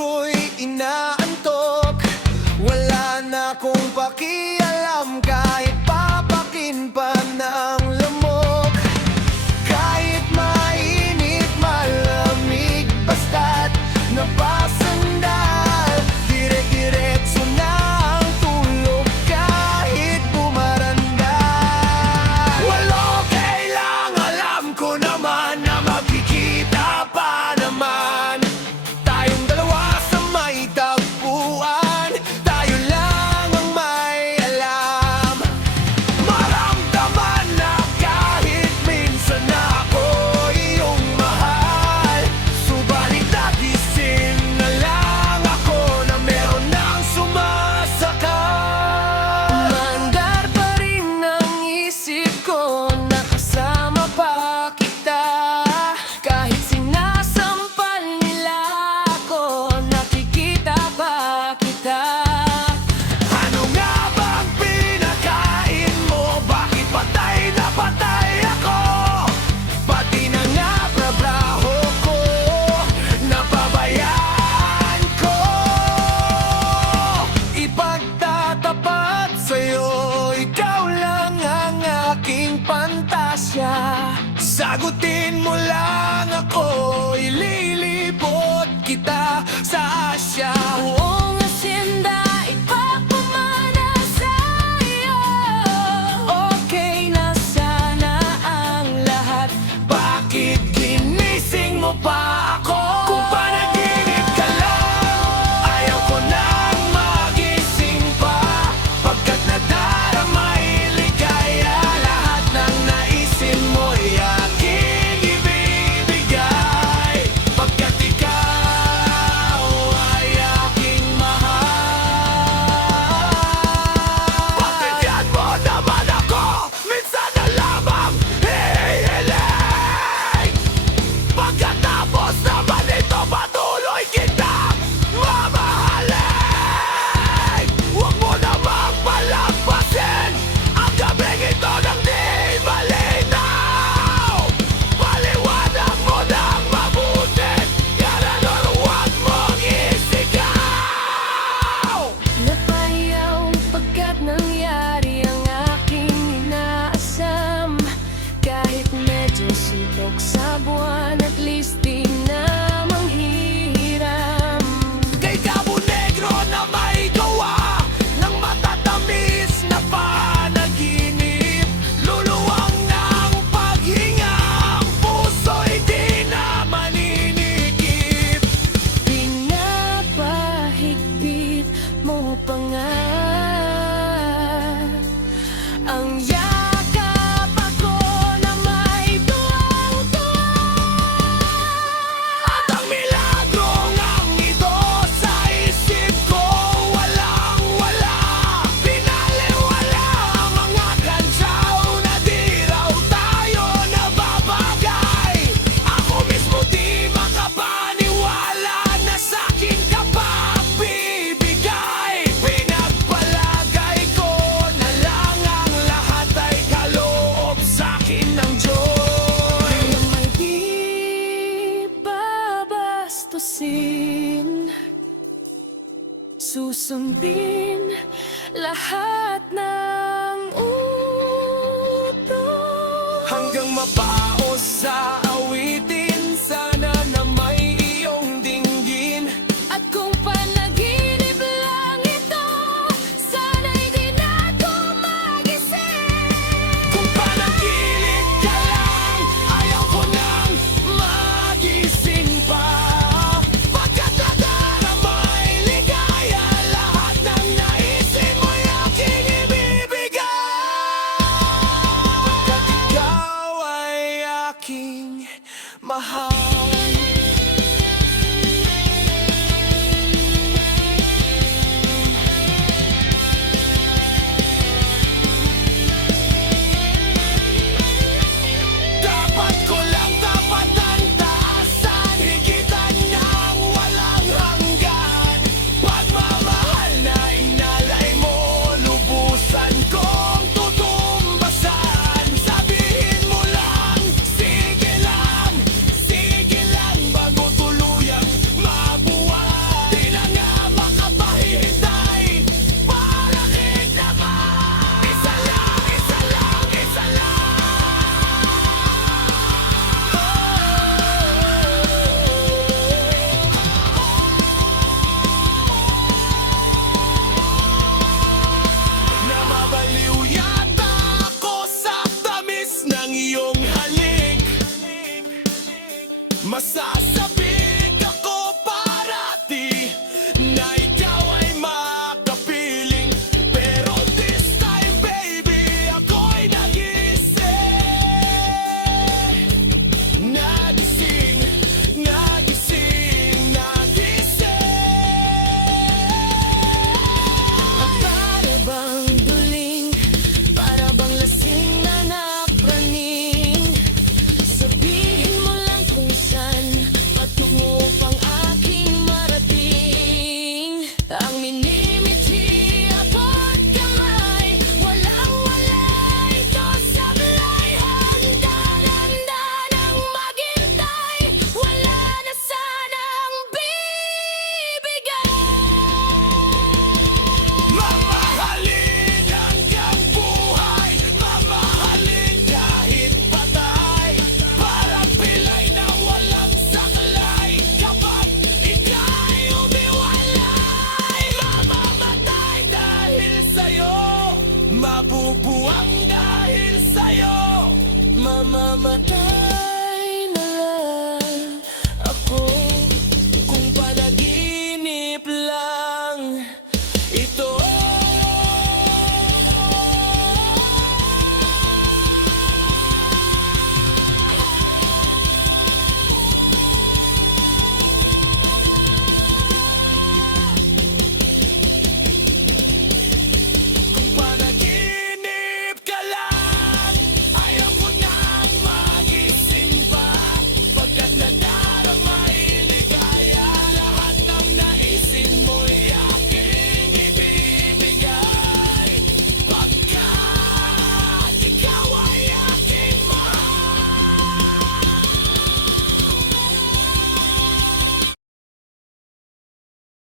ako'y inaantok, wala na akong pakialam kahit papakin pa ng lamok. Kahit mainit, malamig, basta't napasandal, dire-diretso na ang tulog kahit bumarandal. Walang kailang, alam ko naman na magkikita pa naman tayong dalawa sa may tagpuan. Tayo lang ang may alam, maramdaman na kahit minsan ako iyong mahal. Subalit nagising na lang ako na meron nang sumasakal. Mandar pa rin ang isip ko, nakasama pa kita. Kahit sinasampal nila ako, nakikita pa kita. Ano nga bang pinakain mo? Bakit patay na patay ako? Pati na nga trabaho ko, napabayaan ko. Ipagtatapat sa'yo, ikaw lang ang aking pantasya. Sagutin mo lang ako, ililibot kita sa Asya. Buong asyenda ipapamana sa iyo. Okay na sana ang lahat, bakit ginising mo pa ako? Kung panaginip ka lang, ayaw ko nang magising pa. Pagkat nadaramay ligaya, lahat ng naisin mo'y aking ibibigay. Pagkat ikaw ay aking mahal. Pagbigyan mo naman ako, minsan na lamang hihiling. Pagkatapos naman ito, patuloy kitang mamahalin. Huwag mo namang palagpasin ang gabing ito nang di malinaw. Paliwanag mo ng mabuti, kaya nun huwag mong isigaw. Napahiyaw pagkat nangyari ang aking inaasam. Kahit medyo suntok sa buwan, at least di na manghihiram. Kay Cabo Negro na may gawa ng matatamis na panaginip. Luluwang ng paghinga, ang puso'y di na maninikip. Pinapahigpit mo pa nga ang yakap ako na may tuwang-tuwa. At ang milagrong ang ito sa isip ko, walang-wala. Pinaliwala ang mga kantsaw na di raw tayo nababagay. Ako mismo di makapaniwala na sa'kin ka pa bibigay. Pinagpalagay ko na lang ang lahat ay kaloob sa'kin ng Diyos. May di babastusin, susundin lahat na